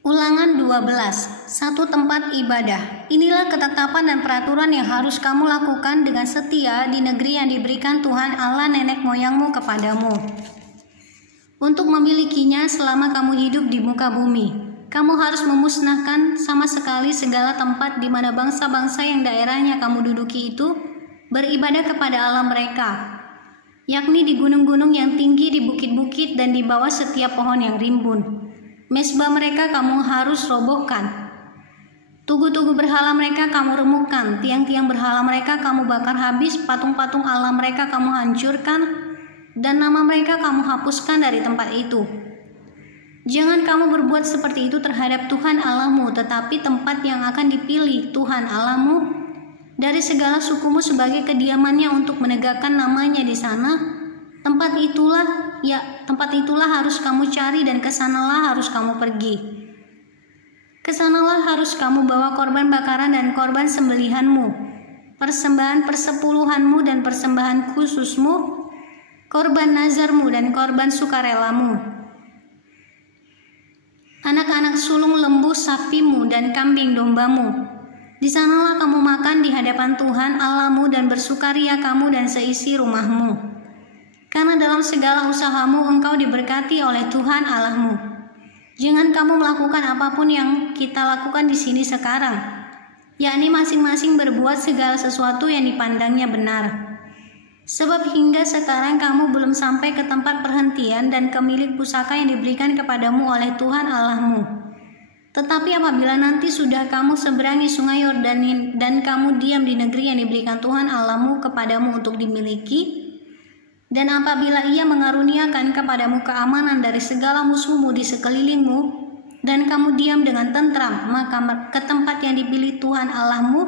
Ulangan 12. Satu tempat ibadah. Inilah ketetapan dan peraturan yang harus kamu lakukan dengan setia di negeri yang diberikan Tuhan Allah nenek moyangmu kepadamu, untuk memilikinya selama kamu hidup di muka bumi. Kamu harus memusnahkan sama sekali segala tempat di mana bangsa-bangsa yang daerahnya kamu duduki itu beribadah kepada Allah mereka, yakni di gunung-gunung yang tinggi, di bukit-bukit, dan di bawah setiap pohon yang rimbun. Mesbah mereka kamu harus robohkan. Tugu-tugu berhala mereka kamu remukkan. Tiang-tiang berhala mereka kamu bakar habis. Patung-patung Allah mereka kamu hancurkan. Dan nama mereka kamu hapuskan dari tempat itu. Jangan kamu berbuat seperti itu terhadap Tuhan Allahmu, tetapi tempat yang akan dipilih Tuhan Allahmu dari segala sukumu sebagai kediamannya untuk menegakkan namanya di sana, tempat itulah harus kamu cari, dan kesanalah harus kamu pergi. Kesanalah harus kamu bawa korban bakaran dan korban sembelihanmu, persembahan persepuluhanmu dan persembahan khususmu, korban nazarmu dan korban sukarelamu, anak-anak sulung lembu sapimu dan kambing dombamu. Di sanalah kamu makan di hadapan Tuhan Allahmu dan bersukaria kamu dan seisi rumahmu. Karena dalam segala usahamu engkau diberkati oleh Tuhan Allahmu. Jangan kamu melakukan apapun yang kita lakukan di sini sekarang, yakni masing-masing berbuat segala sesuatu yang dipandangnya benar. Sebab hingga sekarang kamu belum sampai ke tempat perhentian dan ke milik pusaka yang diberikan kepadamu oleh Tuhan Allahmu. Tetapi apabila nanti sudah kamu seberangi sungai Yordan dan kamu diam di negeri yang diberikan Tuhan Allahmu kepadamu untuk dimiliki, dan apabila Ia mengaruniakan kepadamu keamanan dari segala musuhmu di sekelilingmu, dan kamu diam dengan tentram, maka ke tempat yang dipilih Tuhan Allahmu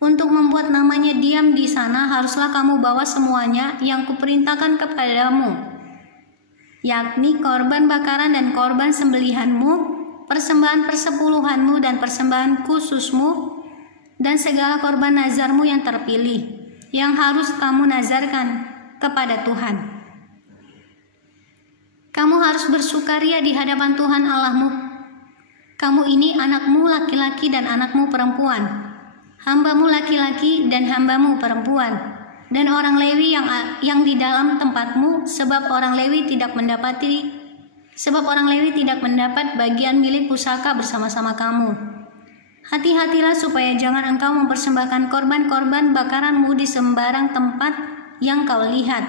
untuk membuat namanya diam di sana, haruslah kamu bawa semuanya yang kuperintahkan kepadamu, yakni korban bakaran dan korban sembelihanmu, persembahan persepuluhanmu dan persembahan khususmu, dan segala korban nazarmu yang terpilih, yang harus kamu nazarkan kepada Tuhan. Kamu harus bersukaria di hadapan Tuhan Allahmu. Kamu ini anakmu laki-laki dan anakmu perempuan, hambamu laki-laki dan hambamu perempuan, dan orang Lewi yang di dalam tempatmu, sebab orang Lewi tidak mendapat bagian milik pusaka bersama-sama kamu. Hati-hatilah supaya jangan engkau mempersembahkan korban-korban bakaranmu di sembarang tempat yang kau lihat,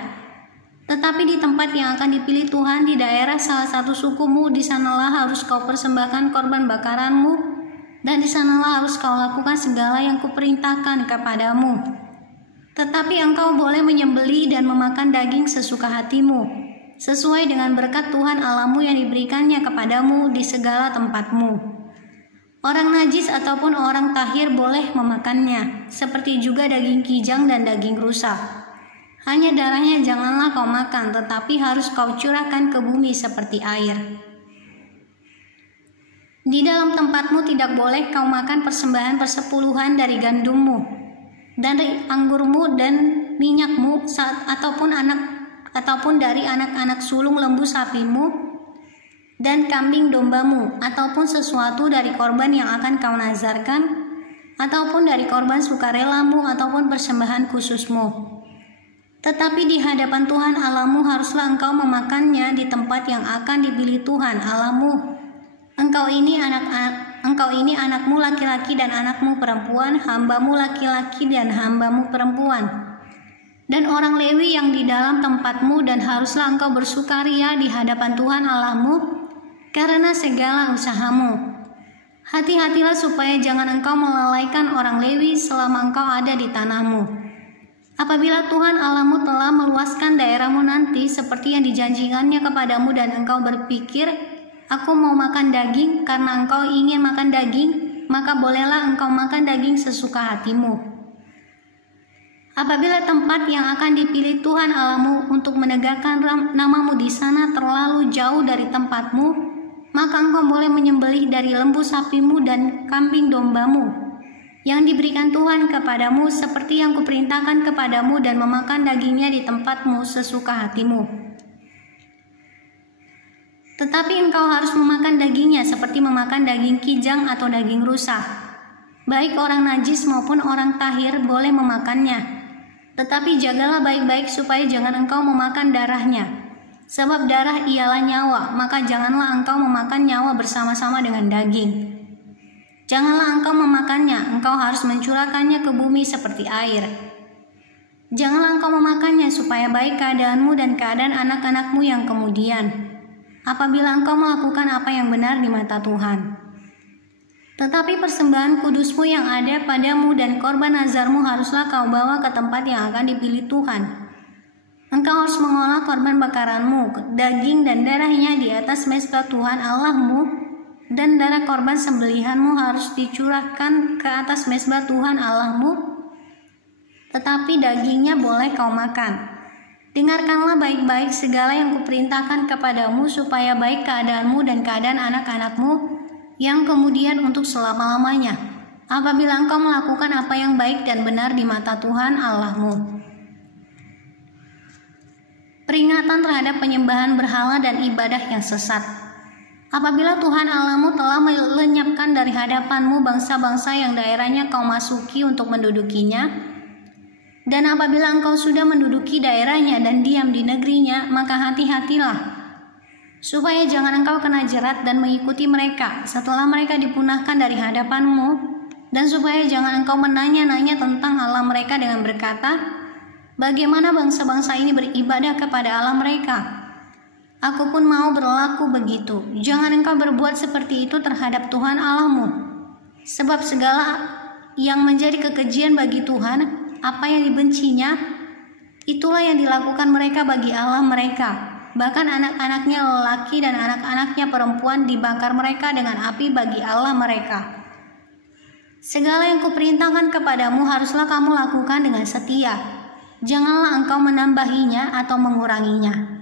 tetapi di tempat yang akan dipilih Tuhan di daerah salah satu sukumu, di sanalah harus kau persembahkan korban bakaranmu, dan di sanalah harus kau lakukan segala yang kuperintahkan kepadamu. Tetapi engkau boleh menyembelih dan memakan daging sesuka hatimu, sesuai dengan berkat Tuhan Allahmu yang diberikannya kepadamu di segala tempatmu. Orang najis ataupun orang tahir boleh memakannya, seperti juga daging kijang dan daging rusa. Hanya darahnya janganlah kau makan, tetapi harus kau curahkan ke bumi seperti air. Di dalam tempatmu tidak boleh kau makan persembahan persepuluhan dari gandummu, dan dari anggurmu dan minyakmu, ataupun dari anak-anak sulung lembu sapimu dan kambing dombamu, ataupun sesuatu dari korban yang akan kau nazarkan, ataupun dari korban sukarelamu, ataupun persembahan khususmu. Tetapi di hadapan Tuhan Allahmu haruslah engkau memakannya di tempat yang akan dipilih Tuhan Allahmu. Engkau ini anakmu laki-laki dan anakmu perempuan, hambamu laki-laki dan hambamu perempuan, dan orang Lewi yang di dalam tempatmu, dan haruslah engkau bersukaria di hadapan Tuhan Allahmu karena segala usahamu. Hati-hatilah supaya jangan engkau melalaikan orang Lewi selama engkau ada di tanahmu. Apabila Tuhan Allahmu telah meluaskan daerahmu nanti seperti yang dijanjikannya kepadamu, dan engkau berpikir, aku mau makan daging, karena engkau ingin makan daging, maka bolehlah engkau makan daging sesuka hatimu. Apabila tempat yang akan dipilih Tuhan Allahmu untuk menegakkan namamu di sana terlalu jauh dari tempatmu, maka engkau boleh menyembelih dari lembu sapimu dan kambing dombamu yang diberikan Tuhan kepadamu seperti yang kuperintahkan kepadamu, dan memakan dagingnya di tempatmu sesuka hatimu. Tetapi engkau harus memakan dagingnya seperti seperti memakan daging kijang atau daging rusa. Baik orang najis maupun orang tahir boleh memakannya. Tetapi jagalah baik-baik supaya jangan engkau memakan darahnya. Sebab darah ialah nyawa, maka janganlah engkau memakan nyawa bersama-sama dengan daging. Janganlah engkau memakannya, engkau harus mencurahkannya ke bumi seperti air. Janganlah engkau memakannya supaya baik keadaanmu dan keadaan anak-anakmu yang kemudian, apabila engkau melakukan apa yang benar di mata Tuhan. Tetapi persembahan kudusmu yang ada padamu dan korban nazarmu haruslah kau bawa ke tempat yang akan dipilih Tuhan. Engkau harus mengolah korban bakaranmu, daging dan darahnya di atas mezbah Tuhan Allahmu, dan darah korban sembelihanmu harus dicurahkan ke atas mezbah Tuhan Allahmu, tetapi dagingnya boleh kau makan. Dengarkanlah baik-baik segala yang kuperintahkan kepadamu supaya baik keadaanmu dan keadaan anak-anakmu yang kemudian untuk selama-lamanya, apabila engkau melakukan apa yang baik dan benar di mata Tuhan Allahmu. Peringatan terhadap penyembahan berhala dan ibadah yang sesat. Apabila Tuhan Allahmu telah melenyapkan dari hadapanmu bangsa-bangsa yang daerahnya kau masuki untuk mendudukinya, dan apabila engkau sudah menduduki daerahnya dan diam di negerinya, maka hati-hatilah, supaya jangan engkau kena jerat dan mengikuti mereka setelah mereka dipunahkan dari hadapanmu, dan supaya jangan engkau menanya-nanya tentang Allah mereka dengan berkata, bagaimana bangsa-bangsa ini beribadah kepada Allah mereka. Aku pun mau berlaku begitu. Jangan engkau berbuat seperti itu terhadap Tuhan Allahmu, sebab segala yang menjadi kekejian bagi Tuhan, apa yang dibencinya, itulah yang dilakukan mereka bagi Allah mereka. Bahkan anak-anaknya lelaki dan anak-anaknya perempuan dibakar mereka dengan api bagi Allah mereka. Segala yang kuperintahkan kepadamu haruslah kamu lakukan dengan setia. Janganlah engkau menambahinya atau menguranginya.